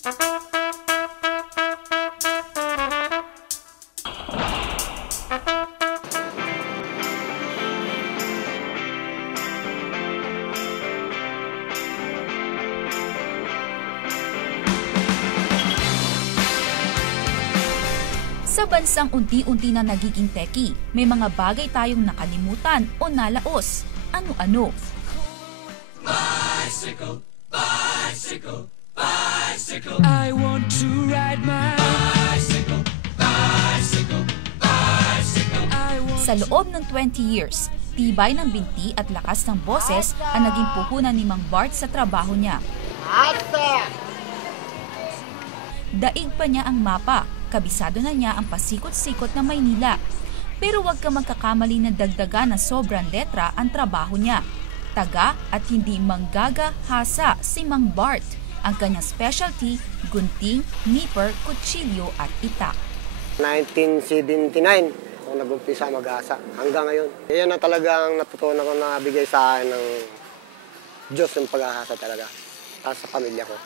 Sa bansang unti-unti na nagiging techie, may mga bagay tayong nakalimutan o nalaos. Ano-ano? Bicycle, bicycle, bicycle. I want to ride my bicycle, bicycle, bicycle. Sa loob ng 20 years, tibay ng binti at lakas ng boses ang naging puhunan ni Mang Bart sa trabaho niya. Daig pa niya ang mapa, kabisado na niya ang pasikot-sikot na Maynila. Pero huwag ka magkakamali na dagdagan ng sobrang letra ang trabaho niya. Taga at hindi manggagahasa si Mang Bart. Ang kanyang specialty, gunting, nipper, kutsilyo at itak. 1979, ako nag-umpisa mag-asa hanggang ngayon. Yan na talagang natutunan ko na bigay sa akin ng Diyos yung pag-ahasa talaga sa pamilya ko.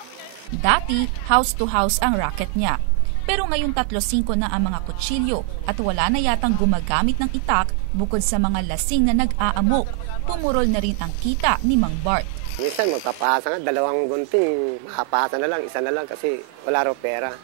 Dati, house to house ang racket niya. Pero ngayon 3-5 na ang mga kutsilyo at wala na yatang gumagamit ng itak bukod sa mga lasing na nag-aamok. Pumurol na rin ang kita ni Mang Bart. Minsan magpapahasa nga, 2 gunting, makapahasa na lang, 1 na lang kasi wala raw pera.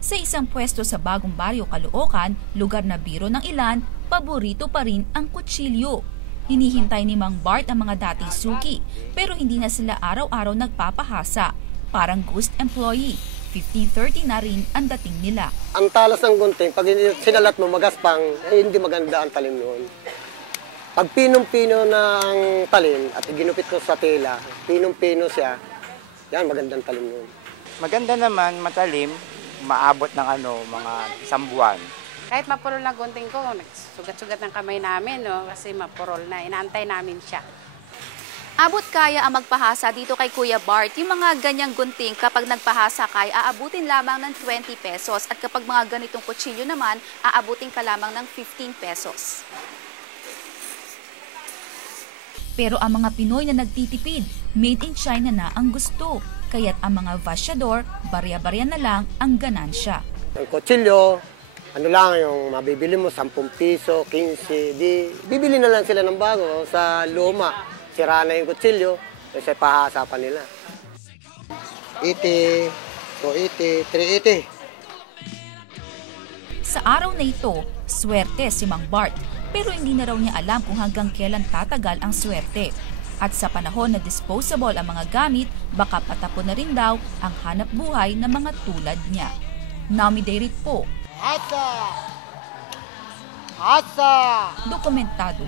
Sa isang pwesto sa Bagong Baryo, Caloocan, lugar na biro ng ilan, paborito pa rin ang kutsilyo. Hinihintay ni Mang Bart ang mga dating suki, pero hindi na sila araw-araw nagpapahasa. Parang ghost employee. 15-30 na rin ang dating nila. Ang talas ng gunting, pag sinalat mo magaspang, hindi maganda ang talim noon. Pag pinong-pino ng talim at ginupit ko sa tela, pinong-pino siya, yan magandang talim noon. Maganda naman, matalim, maabot ng mga 1 buwan. Kahit mapurol na gunting ko, sugat-sugat ng kamay namin, no? Kasi mapurol na, inaantay namin siya. Abot kaya ang magpahasa dito kay Kuya Bart. Yung mga ganyang gunting, kapag nagpahasa kay, aabutin lamang ng 20 pesos. At kapag mga ganitong kutsilyo naman, aabutin ka lamang ng 15 pesos. Pero ang mga Pinoy na nagtitipid, made in China na ang gusto. Kaya't ang mga vasyador, barya-barya na lang ang ganansya. Ang kutsilyo, ano lang yung mabibili mo, 10 piso, 15, di bibili na lang sila ng bago sa luma. Sira na yung kutsilyo, kasi pahasa pa nila. 80, 280, 380. Sa araw na ito, swerte si Mang Bart, pero hindi na raw niya alam kung hanggang kailan tatagal ang swerte. At sa panahon na disposable ang mga gamit, baka patapon na rin daw ang hanap buhay ng mga tulad niya. Naomi Deirit po. Hasa! Hasa! Dokumentado.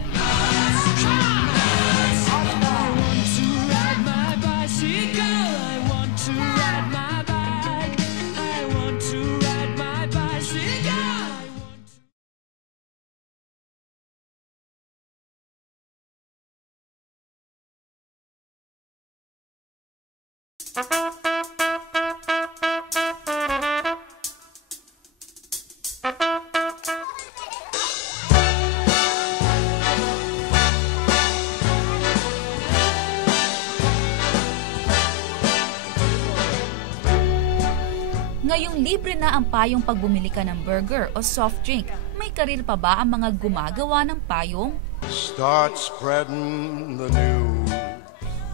Ngayong libre na ang payong pag bumili ka ng burger o soft drink, may karir pa ba ang mga gumagawa ng payong? Start spreading the news.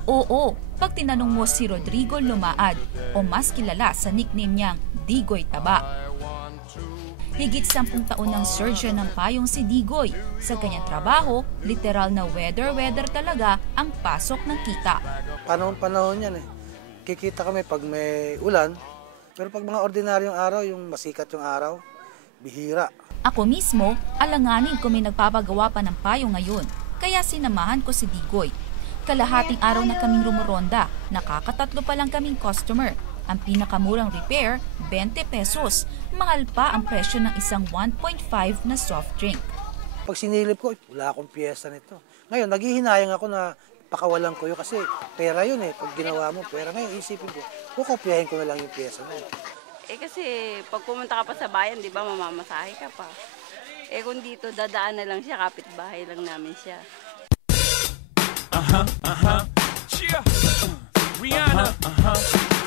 Oo, pag tinanong mo si Rodrigo Lumaad o mas kilala sa nickname niyang Digoy Taba. Higit 10 taon ng surgeon ng payong si Digoy. Sa kanyang trabaho, literal na weather talaga ang pasok ng kita. Panahon yan eh. Kikita kami pag may ulan. Pero pag mga ordinaryong araw, yung masikat yung araw, bihira. Ako mismo, alanganin kung may nagpapagawa pa ng payong ngayon. Kaya sinamahan ko si Digoy. Kalahating araw na kaming rumuronda, nakakatatlo pa lang kaming customer. Ang pinakamurang repair, 20 pesos. Mahal pa ang presyo ng isang 1.5 na soft drink. Pag sinilip ko, wala akong piyesa nito. Ngayon, naghihinayang ako na pakawalan ko yun kasi pera yun eh. Pag ginawa mo pera, ngayon isipin ko, kukopyahin ko na lang yung piyesa mo. Kasi pag pumunta ka pa sa bayan, di ba, mamamasahe ka pa. Kung dito, dadaan na lang siya, kapitbahay lang namin siya. Rihanna,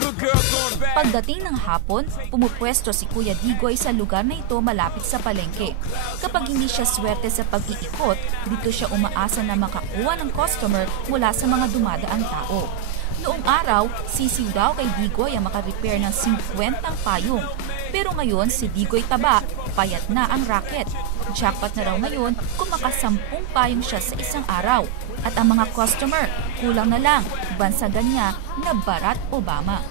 good girl going back. Pagdating ng hapon, pumupwesto si Kuya Digoy sa lugar na ito malapit sa palengke. Kapag hindi siya swerte sa pag-iikot, dito siya umaasa na makakuha ng customer mula sa mga dumadaang tao. Noong araw, sisiw daw kay Digoy ang makarepair ng 50 payong. Pero ngayon, si Digoy taba, payat na ang racket. Jackpot na raw ngayon kung maka-10 payong siya sa isang araw. At ang mga customer, kulang na lang, bansagan niya na Barack Obama.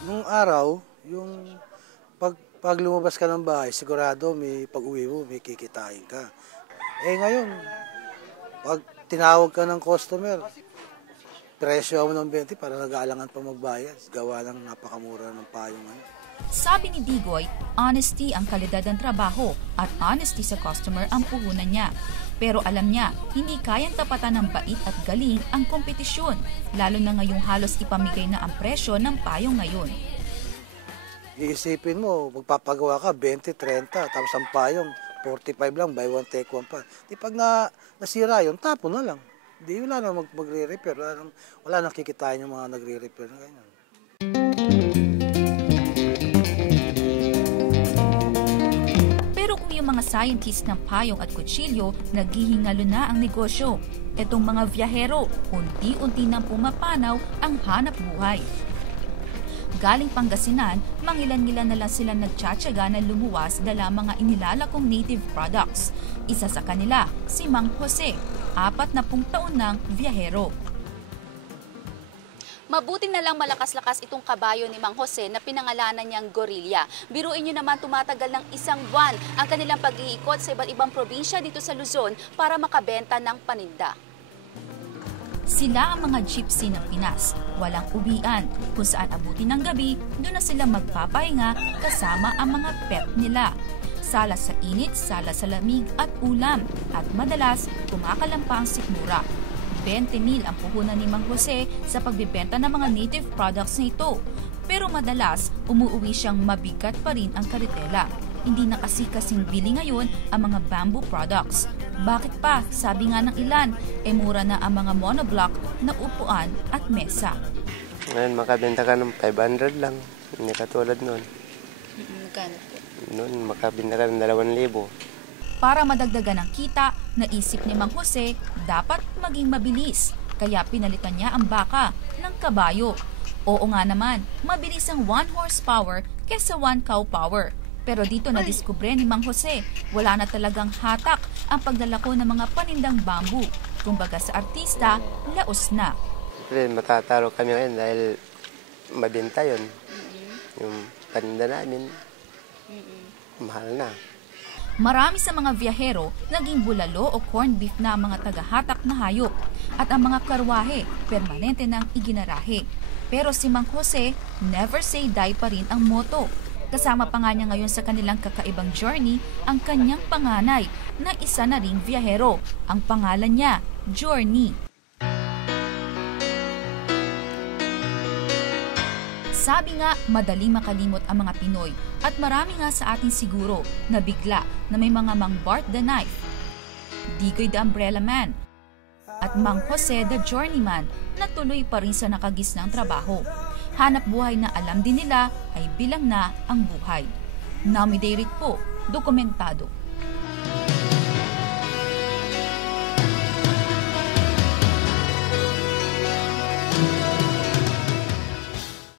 Nung araw, yung pag lumabas ka ng bahay, sigurado may pag-uwi mo, may kikitain ka. Ngayon, pag tinawag ka ng customer, presyo mo ng 20 para nag-aalangan pa magbayad. Gawa ng napakamura ng payong ngayon. Sabi ni Digoy, honesty ang kalidad ng trabaho at honesty sa customer ang puhunan niya. Pero alam niya, hindi kayang tapatan ng bait at galing ang kompetisyon, lalo na ngayong halos ipamigay na ang presyo ng payong ngayon. Iisipin mo, magpapagawa ka 20, 30, tapos ang payong 45 lang, buy one take one pa. Di pag nasira yun, tapon na lang. Di wala na magre-repair, wala nang kikitain yung mga nagre-repair na ganyan. Yung mga scientist ng payong at kutsilyo, naghihingalo na ang negosyo. Itong mga biyahero, unti-unti nang pumapanaw ang hanap buhay. Galing Pangasinan, mangilan-ngilan na lang sila nagtsatsaga na lumuwas dala mga inilalakong native products. Isa sa kanila, si Mang Jose, 40 taon ng biyahero. Mabuting na lang malakas-lakas itong kabayo ni Mang Jose na pinangalanan niyang Gorilla. Biruin niyo naman tumatagal ng 1 buwan ang kanilang pag-iikot sa iba't ibang probinsya dito sa Luzon para makabenta ng paninda. Sila ang mga gypsy ng Pinas, walang uwian, kung saan abutin ng gabi, doon na sila magpapahinga kasama ang mga pet nila. Sala sa init, sala sa lamig at ulam, at madalas kumakalampa ang sikmura. 20,000 ang puhunan ni Mang Jose sa pagbibenta ng mga native products na ito. Pero madalas, umuuwi siyang mabigat pa rin ang karitela. Hindi na kasing bili ngayon ang mga bamboo products. Bakit pa? Sabi nga ng ilan, mura na ang mga monoblock na upuan at mesa. Ngayon makabenta ka ng 500 lang, hindi katulad noon. Magkano po? Noon makabenta ka ng 2,000. Para madagdagan ang kita, naisip ni Mang Jose, dapat maging mabilis. Kaya pinalitan niya ang baka ng kabayo. Oo nga naman, mabilis ang 1 horsepower kesa 1 cow power. Pero dito nadiskubre ni Mang Jose, wala na talagang hatak ang paglalako ng mga panindang bamboo. Kumbaga sa artista, laos na. Siyempre, matatalo kami ngayon dahil mabenta yun. Yung paninda namin, mahal na. Marami sa mga biyahero naging bulalo o corned beef na ang mga tagahatak na hayop at ang mga karwahe permanente nang iginarahe. Pero si Mang Jose, never say die pa rin ang motto. Kasama pa nga niya ngayon sa kanilang kakaibang journey ang kanyang panganay na isa na ring biyahero. Ang pangalan niya, Journey. Sabi nga, madaling makalimot ang mga Pinoy at marami nga sa atin siguro na bigla na may mga Mang Bart the Knife, Digoy the Umbrella Man, at Mang Jose the Journeyman na tuloy pa rin sa nakagisnang trabaho. Hanap buhay na alam din nila ay bilang na ang buhay. Nami Dayrit po, dokumentado.